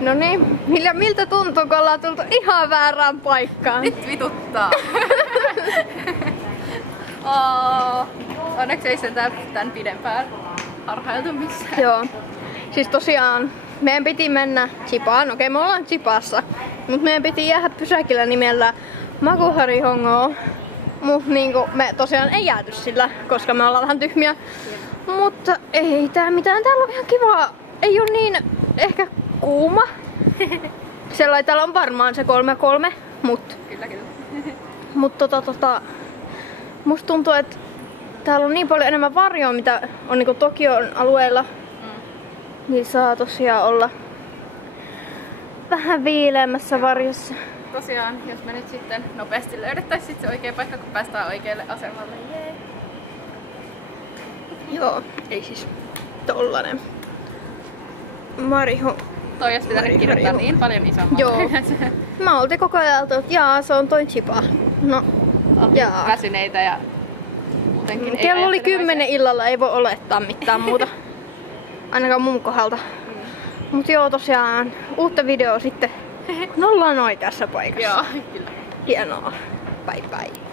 No niin, miltä tuntuu, kun ollaan tultu ihan väärään paikkaan? Nyt vituttaa. Onneksi ei se tän pidempään harhailtu missään. Joo. Siis tosiaan meidän piti mennä Chipaan. Okei, me ollaan Chipassa. Mut meidän piti jäädä pysäkillä nimellä Makuhari Hongo. Mut niinku me tosiaan ei jääty sillä, koska me ollaan vähän tyhmiä. Mutta ei tää mitään. Täällä on ihan kiva. Ei oo niin ehkä kuuma. Sellainen täällä on varmaan se 3-3, mut... Kyllä. Mut musta tuntuu, että täällä on niin paljon enemmän varjoa, mitä on niinku Tokion alueella. Niin saa tosiaan olla vähän viileämmässä varjossa. Tosiaan, jos me nyt sitten nopeasti löydettäisiin se oikea paikka, kun päästään oikealle asemalle. Jee. Joo, ei siis tollanen. Mariho. Toi olisi pitänyt kirjoittaa niin paljon isommalle. Joo. Mä oltiin koko ajan, että jaa, se on toi Chipa. No, jaa. Väsyneitä ja muutenkin ei kello oli 10 illalla, ei voi olettaa mitään muuta. Ainakaan mun kohdalta. Mut joo, tosiaan uutta videoa sitten, kun ollaan oikeassa paikassa. Joo, kyllä. Hienoa. Bye bye.